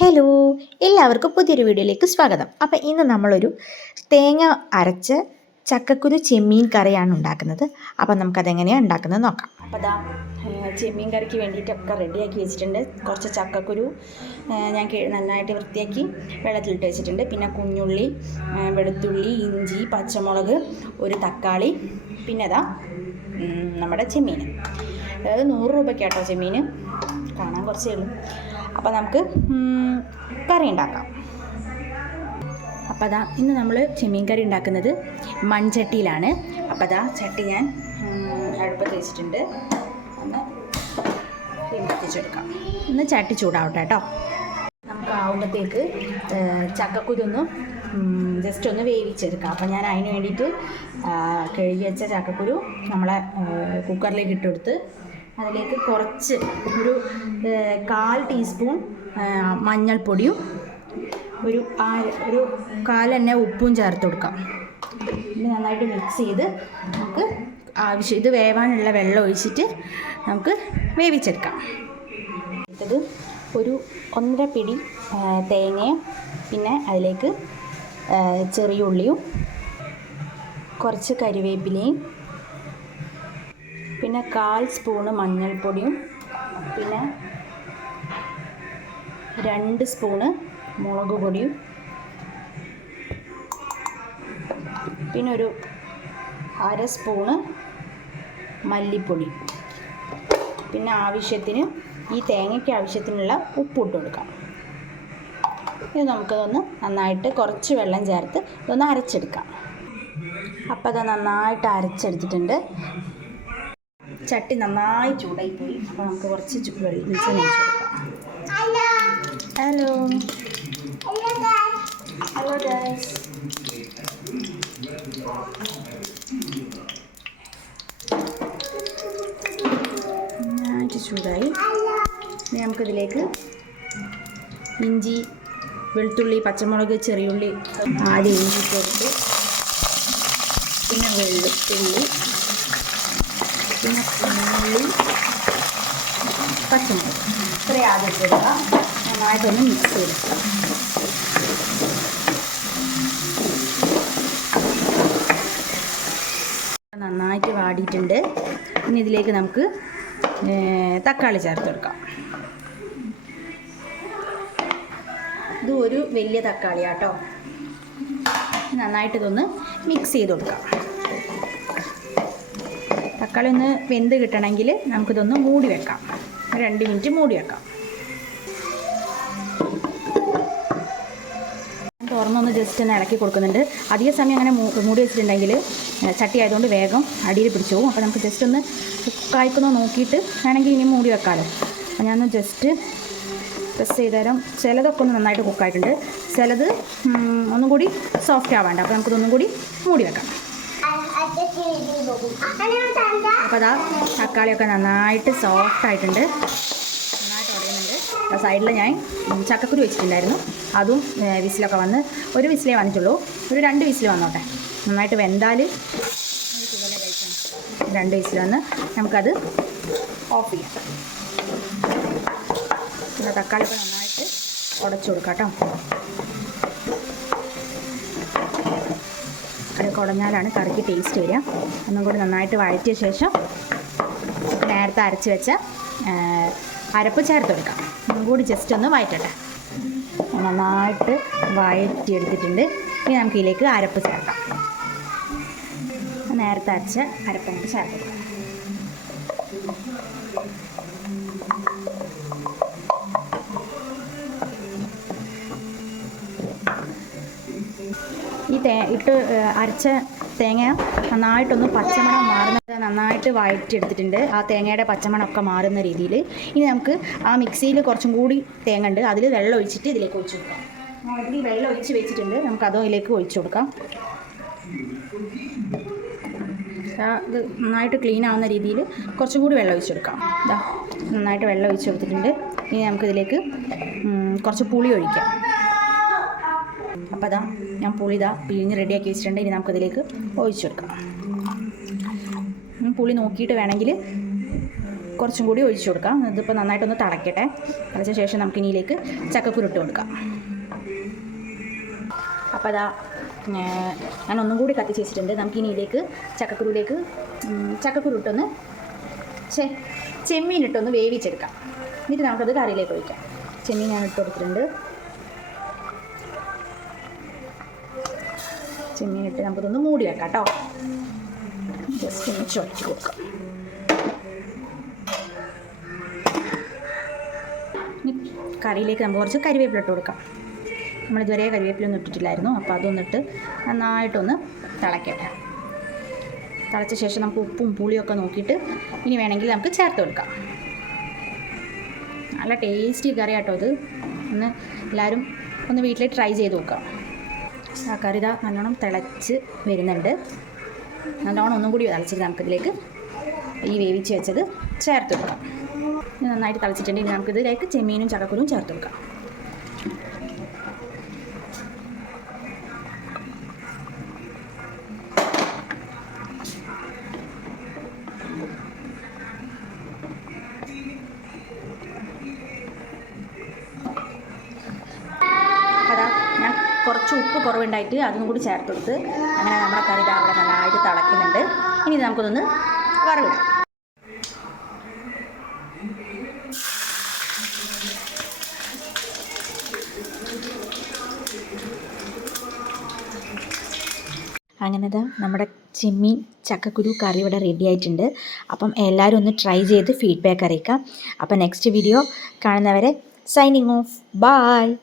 Hello എല്ലാവർക്കും പുതിയൊരു വീഡിയോയിലേക്ക് സ്വാഗതം. അപ്പോൾ ഇന്ന് നമ്മളൊരു തേങ്ങ അരച്ച് ചക്കക്കുരു ചെമ്മീൻ കറിയാണ് ഉണ്ടാക്കുന്നത്. അപ്പോൾ നമുക്കതെങ്ങനെയാണ് ഉണ്ടാക്കുന്നത് നോക്കാം. അപ്പോൾ അതാ ചെമ്മീൻ കറിക്ക് വേണ്ടിയിട്ടൊക്കെ റെഡിയാക്കി വെച്ചിട്ടുണ്ട്. കുറച്ച് ചക്കക്കുരു ഞാൻ നന്നായിട്ട് വൃത്തിയാക്കി വെള്ളത്തിലിട്ട് വെച്ചിട്ടുണ്ട്. പിന്നെ കുഞ്ഞുള്ളി വെളുത്തുള്ളി ഇഞ്ചി പച്ചമുളക് ഒരു തക്കാളി പിന്നെ അതാ നമ്മുടെ ചെമ്മീൻ. അതായത് നൂറ് രൂപയ്ക്കാട്ടോ ചെമ്മീൻ. കാണാൻ കുറച്ചേ ഉള്ളൂ. അപ്പോൾ നമുക്ക് കറി ഉണ്ടാക്കാം. അപ്പോൾ അതാ ഇന്ന് നമ്മൾ ചെമ്മീൻ കറി ഉണ്ടാക്കുന്നത് മൺചട്ടിയിലാണ്. അപ്പോൾ അതാ ചട്ടി ഞാൻ അടുപ്പത്ത് വെച്ചിട്ടുണ്ട്. ഒന്ന് തീ കത്തിച്ചെടുക്കാം ഒന്ന് ചട്ടി ചൂടാവട്ടെ കേട്ടോ. നമുക്ക് ആവുമ്പോഴത്തേക്ക് ചക്കക്കുരുന്ന് ജസ്റ്റ് ഒന്ന് വേവിച്ചെടുക്കാം. അപ്പോൾ ഞാൻ അതിന് വേണ്ടിയിട്ട് കഴുകി വെച്ച ചക്കക്കുരു നമ്മളെ കുക്കറിലേക്ക് ഇട്ടെടുത്ത് അതിലേക്ക് കുറച്ച് ഒരു കാൽ ടീസ്പൂൺ മഞ്ഞൾപ്പൊടിയും ഒരു ഒരു കാൽ തന്നെ ഉപ്പും ചേർത്ത് കൊടുക്കാം. നന്നായിട്ട് മിക്സ് ചെയ്ത് നമുക്ക് ആവശ്യം ഇത് വേവാനുള്ള വെള്ളം ഒഴിച്ചിട്ട് നമുക്ക് വേവിച്ചെടുക്കാം. ഇത് ഒരു ഒന്നര പിടി തേങ്ങയും പിന്നെ അതിലേക്ക് ചെറിയ ഉള്ളിയും കുറച്ച് കരിവേപ്പിലയും പിന്നെ കാൽ സ്പൂണ് മഞ്ഞൾപ്പൊടിയും പിന്നെ രണ്ട് സ്പൂണ് മുളക് പൊടിയും പിന്നെ ഒരു അര സ്പൂണ് മല്ലിപ്പൊടി. പിന്നെ ആവശ്യത്തിന് ഈ തേങ്ങയ്ക്ക് ആവശ്യത്തിനുള്ള ഉപ്പിട്ട് കൊടുക്കാം. ഇത് നമുക്കതൊന്ന് നന്നായിട്ട് കുറച്ച് വെള്ളം ചേർത്ത് ഇതൊന്ന് അരച്ചെടുക്കാം. അപ്പോൾ അത് നന്നായിട്ട് അരച്ചെടുത്തിട്ടുണ്ട്. ചട്ടി നന്നായി ചൂടായി പോയി അപ്പോൾ നമുക്ക് കുറച്ച് വെളിച്ചെണ്ണ ഹലോ. നന്നായിട്ട് ചൂടായി. നമുക്കിതിലേക്ക് ഇഞ്ചി വെളുത്തുള്ളി പച്ചമുളക് ചെറിയുള്ളി ആദ്യം ഇഞ്ചി ചേർത്ത് പിന്നെ വെളുത്തുള്ളി. പിന്നെ ഉള്ളി പച്ചമുളക്. ഇത്രയും ആദ്യം ഇടുക നന്നായിട്ടൊന്ന് മിക്സ് ചെയ്തെടുക്കുക നന്നായിട്ട് വാടിയിട്ടുണ്ട്. ഇനി ഇതിലേക്ക് നമുക്ക് തക്കാളി ചേർത്ത് കൊടുക്കാം. ഇത് ഒരു വലിയ തക്കാളിയാട്ടോ. നന്നായിട്ട് ഇതൊന്ന് മിക്സ് ചെയ്ത് കൊടുക്കാം. തക്കാളി ഒന്ന് വെന്ത് കിട്ടണമെങ്കിൽ നമുക്കിതൊന്ന് മൂടി വെക്കാം. രണ്ട് മിനിറ്റ് മൂടി വെക്കാം. തുറന്നൊന്ന് ജസ്റ്റ് ഒന്ന് ഇളക്കി കൊടുക്കുന്നുണ്ട്. അധിക സമയം അങ്ങനെ മൂടി വെച്ചിട്ടുണ്ടെങ്കിൽ ചട്ടി ആയതുകൊണ്ട് വേഗം അടിയിൽ പിടിച്ചു പോകും. അപ്പോൾ നമുക്ക് ജസ്റ്റ് ഒന്ന് കുക്കായിക്കുന്നോ നോക്കിയിട്ട് വേണമെങ്കിൽ ഇനി മൂടി വെക്കാമല്ലോ അപ്പോൾ ഞാനൊന്ന് ജസ്റ്റ് പ്രസ് ചെയ്ത് തരാം. ചിലതൊക്കെ ഒന്ന് നന്നായിട്ട് കുക്കായിട്ടുണ്ട് ചിലത് ഒന്നും കൂടി സോഫ്റ്റ് ആവാണ്ട്. അപ്പോൾ നമുക്കിതൊന്നും കൂടി മൂടി വെക്കാം. അപ്പോൾ അതാ തക്കാളിയൊക്കെ നന്നായിട്ട് സോഫ്റ്റ് ആയിട്ടുണ്ട്. നന്നായിട്ട് ഉടയുന്നുണ്ട്. സൈഡിൽ ഞാൻ ചക്കക്കുരു വെച്ചിട്ടുണ്ടായിരുന്നു. അതും വിസിലൊക്കെ വന്ന് ഒരു വിസിലേ വന്നിട്ടുള്ളൂ. ഒരു രണ്ട് വിസിൽ വന്നോട്ടെ. നന്നായിട്ട് വെന്താൽ രണ്ട് വിസിൽ വന്ന് നമുക്കത് ഓഫ് ചെയ്യാം. തക്കാളി ഒക്കെ നന്നായിട്ട് ഉടച്ചു കൊടുക്കാം കേട്ടോ. കറിയൊക്കെ ഉടഞ്ഞാലാണ് കറിക്ക് ടേസ്റ്റ് വരിക. ഒന്നും കൂടി നന്നായിട്ട് വഴറ്റിയ ശേഷം നേരത്തെ അരച്ച് വെച്ച അരപ്പ് ചേർത്ത് കൊടുക്കാം. ഒന്നും കൂടി ജസ്റ്റ് ഒന്ന് വഴറ്റട്ടെ. നന്നായിട്ട് വഴറ്റിയെടുത്തിട്ടുണ്ട്. ഇനി നമുക്ക് ഇതിലേക്ക് അരപ്പ് ചേർക്കാം. നേരത്തെ അരച്ച അരപ്പ് നമുക്ക് ചേർത്ത് കൊടുക്കാം. ഈ തേ ഇട്ട് അരച്ച തേങ്ങ നന്നായിട്ടൊന്ന് പച്ചമണം മാറുന്ന നന്നായിട്ട് വഴറ്റിയെടുത്തിട്ടുണ്ട് ആ തേങ്ങയുടെ പച്ചമണമൊക്കെ മാറുന്ന രീതിയിൽ ഇനി നമുക്ക് ആ മിക്സിയിൽ കുറച്ചും കൂടി തേങ്ങ ഉണ്ട്. അതിൽ വെള്ളം ഒഴിച്ചിട്ട് ഇതിലേക്ക് ഒഴിച്ചു കൊടുക്കാം. ഇതിൽ വെള്ളം ഒഴിച്ച് വെച്ചിട്ടുണ്ട്. നമുക്ക് അതും ഇതിലേക്ക് ഒഴിച്ചു കൊടുക്കാം. ഇത് നന്നായിട്ട് ക്ലീൻ ആവുന്ന രീതിയിൽ കുറച്ചും കൂടി വെള്ളം ഒഴിച്ചു കൊടുക്കാം. നന്നായിട്ട് വെള്ളം ഒഴിച്ചു കൊടുത്തിട്ടുണ്ട്. ഇനി നമുക്കിതിലേക്ക് കുറച്ച് പുളി ഒഴിക്കാം. അപ്പോൾ അതാ ഞാൻ പുളി ഇതാ പിഴിഞ്ഞ് റെഡിയാക്കി വെച്ചിട്ടുണ്ട്. ഇനി നമുക്കതിലേക്ക് ഒഴിച്ചു കൊടുക്കാം. ഉം, പുളി നോക്കിയിട്ട് വേണമെങ്കിൽ കുറച്ചും കൂടി ഒഴിച്ചു കൊടുക്കാം. ഇതിപ്പോൾ നന്നായിട്ടൊന്ന് തടക്കട്ടെ തിളച്ച ശേഷം നമുക്ക് ഇനിയിലേക്ക് ചക്കക്കുരുട്ട് കൊടുക്കാം. അപ്പോൾ അതാ ഞാൻ ഒന്നും കൂടി കത്തിച്ച് വെച്ചിട്ടുണ്ട്. നമുക്ക് ഇനിയിലേക്ക് ചക്കക്കുരുവിലേക്ക് ചക്കക്കുരുട്ടൊന്ന് ചെ ചെമ്മീൻ ഇട്ടൊന്ന് വേവിച്ചെടുക്കാം. എന്നിട്ട് നമുക്കത് കറിയിലേക്ക് ഒഴിക്കാം. ചെമ്മീൻ ഞാൻ ഇട്ട് കൊടുത്തിട്ടുണ്ട്. ഇട്ട് നമുക്കതൊന്ന് മൂടി വെക്കാം കേട്ടോ ജസ്റ്റ് ഒന്ന് ചുഴറ്റി കൊടുക്കാം. ഇനി കറിയിലേക്ക് നമുക്ക് കുറച്ച് കരിവേപ്പില ഇട്ട് കൊടുക്കാം. നമ്മളിതുവരെ കരിവേപ്പിലൊന്നും ഇട്ടിട്ടില്ലായിരുന്നു. അപ്പോൾ അതൊന്നിട്ട് നന്നായിട്ടൊന്ന് തിളക്കട്ടെ. തിളച്ച ശേഷം നമുക്ക് ഉപ്പും പുളിയൊക്കെ നോക്കിയിട്ട് ഇനി വേണമെങ്കിൽ നമുക്ക് ചേർത്ത് കൊടുക്കാം. നല്ല ടേസ്റ്റി കറി കേട്ടോ ഇത്. ഒന്ന് എല്ലാവരും ഒന്ന് വീട്ടിൽ ട്രൈ ചെയ്ത് നോക്കാം ഇതാ നല്ലോണം തിളച്ച് വരുന്നുണ്ട്. നല്ലോണം ഒന്നും കൂടി തിളച്ചിട്ട് നമുക്കിതിലേക്ക് ഈ വേവിച്ച് വെച്ചത് ചേർത്ത് കൊടുക്കാം. നന്നായിട്ട് തിളച്ചിട്ടുണ്ടെങ്കിൽ നമുക്കിതിലേക്ക് ചെമ്മീനും ചക്കക്കുരും ചേർത്ത് കൊടുക്കാം. കുറച്ച് ഉപ്പ് കുറവുണ്ടായിട്ട് അതും കൂടി ചേർത്ത് കൊടുത്ത് അങ്ങനെ നമ്മുടെ കറി രാവിലെ നന്നായിട്ട് തിളയ്ക്കുന്നുണ്ട്. ഇനി നമുക്കൊന്ന് വറവിടാം. അങ്ങനെ നമ്മുടെ ചെമ്മീൻ ചക്കക്കുരു കറി ഇവിടെ റെഡി ആയിട്ടുണ്ട്. അപ്പം എല്ലാവരും ഒന്ന് ട്രൈ ചെയ്ത് ഫീഡ്ബാക്ക് അറിയിക്കാം. അപ്പം നെക്സ്റ്റ് വീഡിയോ കാണുന്നവരെ സൈനിങ് ഓഫ് ബായ്